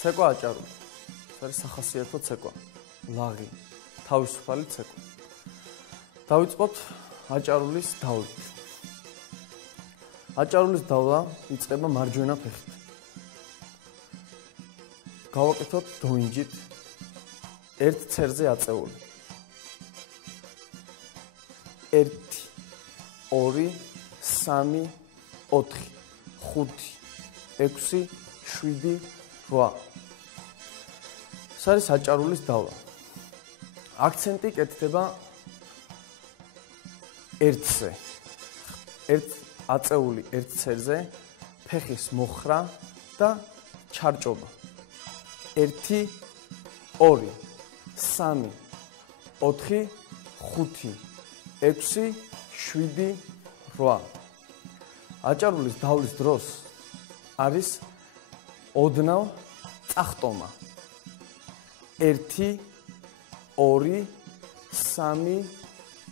ცეკვა აჭარული. ეს არის სახასიათო ცეკვა. ლაღი, თავისუფალი ცეკვა. დავიწყოთ აჭარულის დავლით. აჭარულის დავლა იწყება მარჯვენა ფეხით. გავაკეთოთ დოინჯით ერთ ცერზე აწეული. 1 2 3 4 5 6 7 8. ეს არის აჭარულის დავლა. აქცენტი კეთდება ერთზე. აწეული ერთ ცერზე, ფეხის მოხრა და ჩარჭობა. 1 2 3 4 5 6 7 8. აჭარულის დავლის დროს არის ოდნავ წახტომა. 1 2 3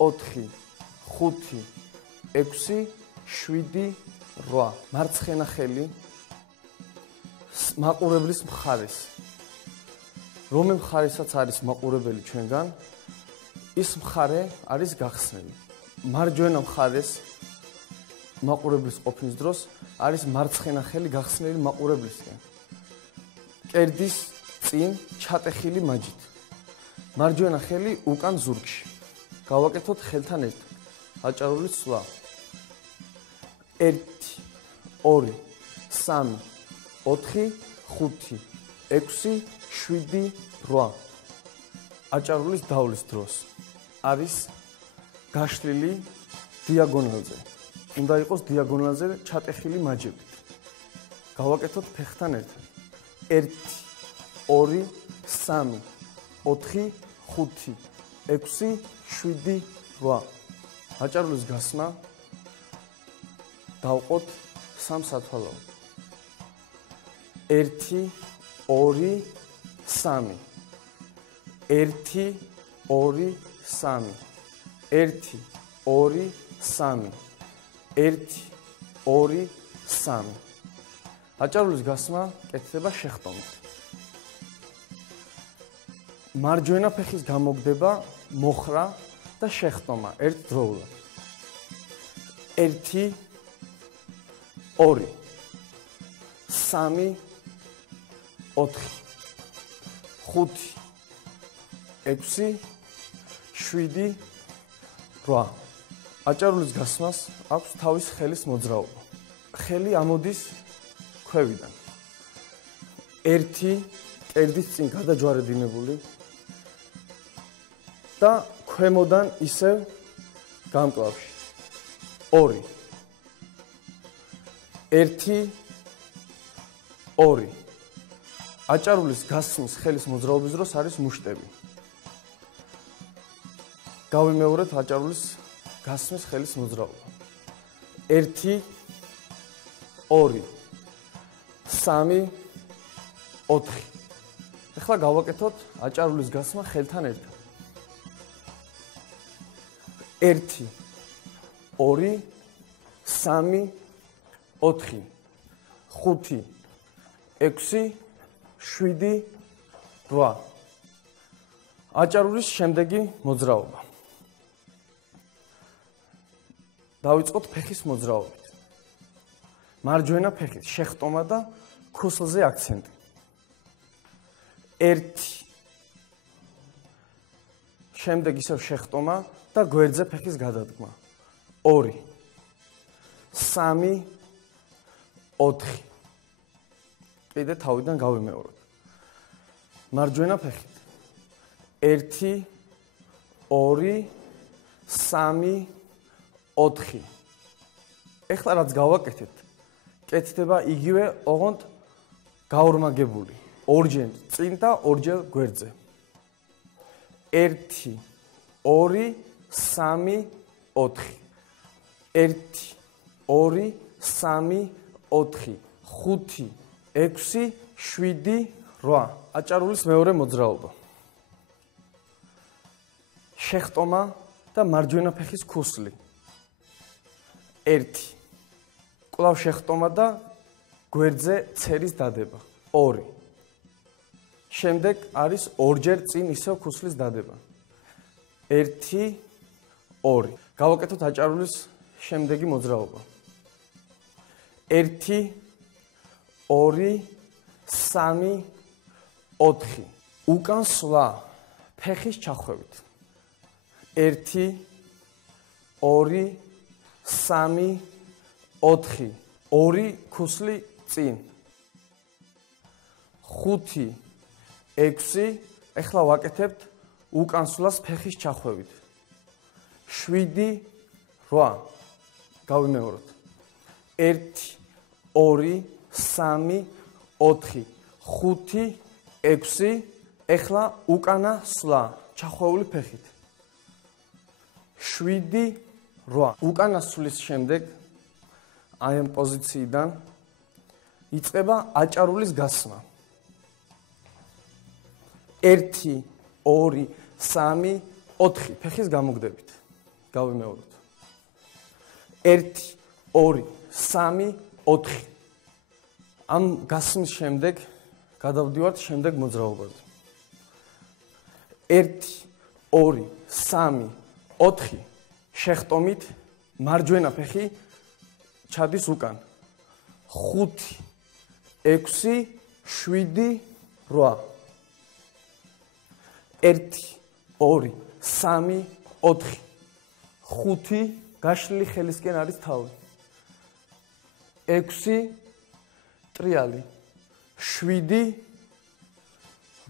4 5 6 7 8. მარცხენა ხელი მაყურებლის მხარეს. რომელ მხარესაც არის მაყურებელი ჩვენგან, ის მხარე არის გახსნილი. მარჯვენა მხარეს მაყურებლის ყოფნის დროს არის მარცხენა ხელი გახსნილი მაყურებლისკენ. კერდის წინ ჩატეხილი მაჯით. მარჯვენა ხელი უკან ზურგში. გავაკეთოთ ხელთან ერთად. აჭარული სვლა. 1 2 3 4 5 6 7 8. აჭარულის დავლის დროს არის გაშლილი დიაგონალზე. უნდა იყოს დიაგონალზე ჩატეხილი მაჯებით. გავაკეთოთ ფეხთან ერთად. 1 2 3 4 5 6 7 8. აჭარულის გასმა დავყოთ 3 სათვალავო. 1 2 3 1 2 3 1 2 3 1 2 3. აჭარულის გასმა კეთდება შეხტომით. მარჯვენა ფეხის გამოგდება მოხრა და შეხტომა ერთდროულად. 1 2 3 4 5 6 7 8. აჭარულის გასმას აქვს თავის ხელის მოძრაობა. ხელი ამოდის ქვევიდან. 1 კერდის წინ გადაჯვარედინებული და ქვემოდან ისევ გამკლავში. 2 1 2. აჭარულის გასმის ხელის მოძრაობის დროს არის მუშტები. გავიმეორეთ აჭარულის გასმის ხელის მოძრაობა. 1 2 3 4. ეხლა გავაკეთოთ აჭარულის გასმა ხელთან ერთად. 1 2 3 4 5 6 7 8. აჭარულის შემდეგი მოძრაობა. დავიწყოთ ფეხის მოძრაობით. მარჯვენა ფეხით შეხტომა და ქუსლზე აქცენტი. 1 შემდეგ ისევ შეხტომა და გვერდზე ფეხის გადადგმა. 2 3 4. კიდე თავიდან გავიმეოროთ. მარჯვენა ფეხით 1 2 3 4. ეხლა რაც გავაკეთეთ, კეთდება იგივე ოღონდ გაორმაგებული. ორჯერ წინ და ორჯერ გვერდზე. 1 2 3 4. 1 2 3 4 5 6 7 8. აჭარულის მეორე მოძრაობა. შეხტომა და მარჯვენა ფეხის ქუსლი. 1 კვლავ შეხტომა და გვერდზე ცერის დადება. 2 შემდეგ არის ორჯერ წინ ისევ ქუსლის დადება. 1 2 გავაკეთოთ აჭარულის შემდეგი მოძრაობა. 1 2 3 4 უკან სვლა ფეხის ჩახვევით. 1 2 3 4 2 ქუსლი წინ. 5 6 ეხლა ვაკეთებთ უკან სვლას ფეხის ჩახვევით. 7 8 გავიმეოროთ. 1 2 3 4 5 6 ეხლა უკანა სვლა ჩახვეული ფეხით. 7 8 უკანა სვლის შემდეგ აი ამ პოზიციიდან იწყება აჭარულის გასმა. 1 2 3 4 ფეხის გამოგდებით. გავიმეოროთ. 1 2 3 4 ამ გასმის შემდეგ გადავდივართ შემდეგ მოძრაობაზე. 1 2 3 4 შეხტომით მარჯვენა ფეხი ჩადის უკან. 5 6 7 8 1 2 3 4 5 გაშლილი ხელისკენ არის თავი. 6 ტრიალი 7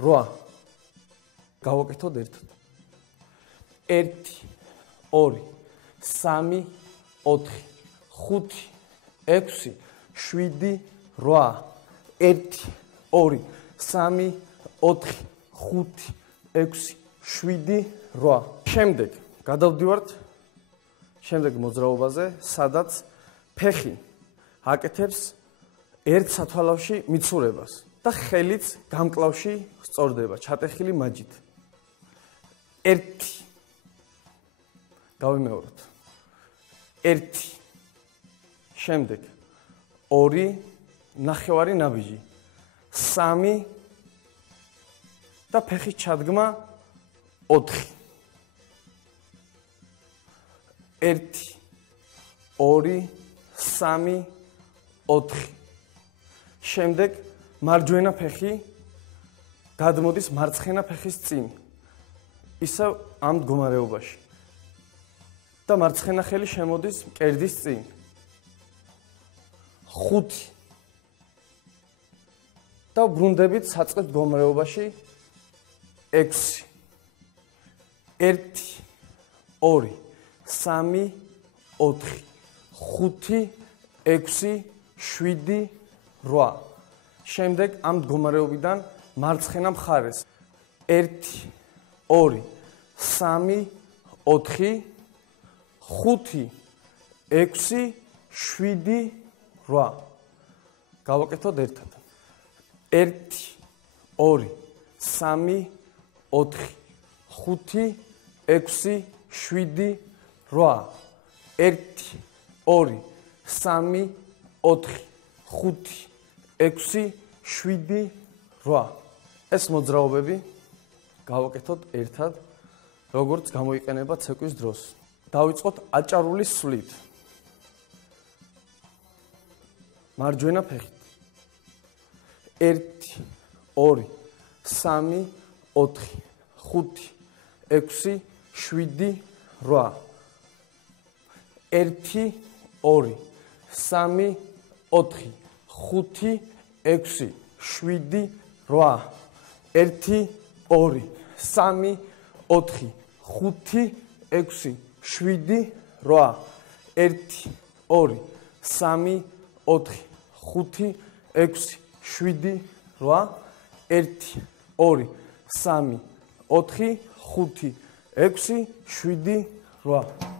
8 გავაკეთოთ ერთად. 1 2 3 4 5 6 7 8 1 2 3 4 5 6 7 8 შემდეგ გადავდივართ შემდეგ მოძრაობაზე, სადაც ფეხი აკეთებს ერთ სათვალავში მიცურებას და ხელიც გამკლავში სწორდება ჩატეხილი მაჯით. 1 გავიმეოროთ. 1 შემდეგ 2 ნახევარი ნაბიჯი. 3 და ფეხის ჩადგმა 4. 1 2 3 4 შემდეგ მარჯვენა ფეხი გადმოდის მარცხენა ფეხის წინ. ისევ ამ მდგომარეობაში. და მარცხენა ხელი შემოდის მკერდის წინ. 5 და ბრუნდებით საწყის მდგომარეობაში 6 1 2 3 4 5 6 7 8 შემდეგ ამ მდგომარეობიდან მარცხენა მხარეს 1 2 3 4 5 6 7 8 გავაკეთოთ ერთად. 1 2 3 4 5 6 7 8 1 2 3 4 5 6 7 8 ეს მოძრაობები გავაკეთოთ ერთად, როგორც გამოიყენება ცეკვის დროს. დავიწყოთ აჭარული სვლით. მარჯვენა ფეხით. 1 2 3 4 5 6 7 8 1 2 3 4 5 6 7 8 1 2 3 4 5 6 7 8 1 2 3 4 5 6 7 8 1 2 3 4 5 6 7 8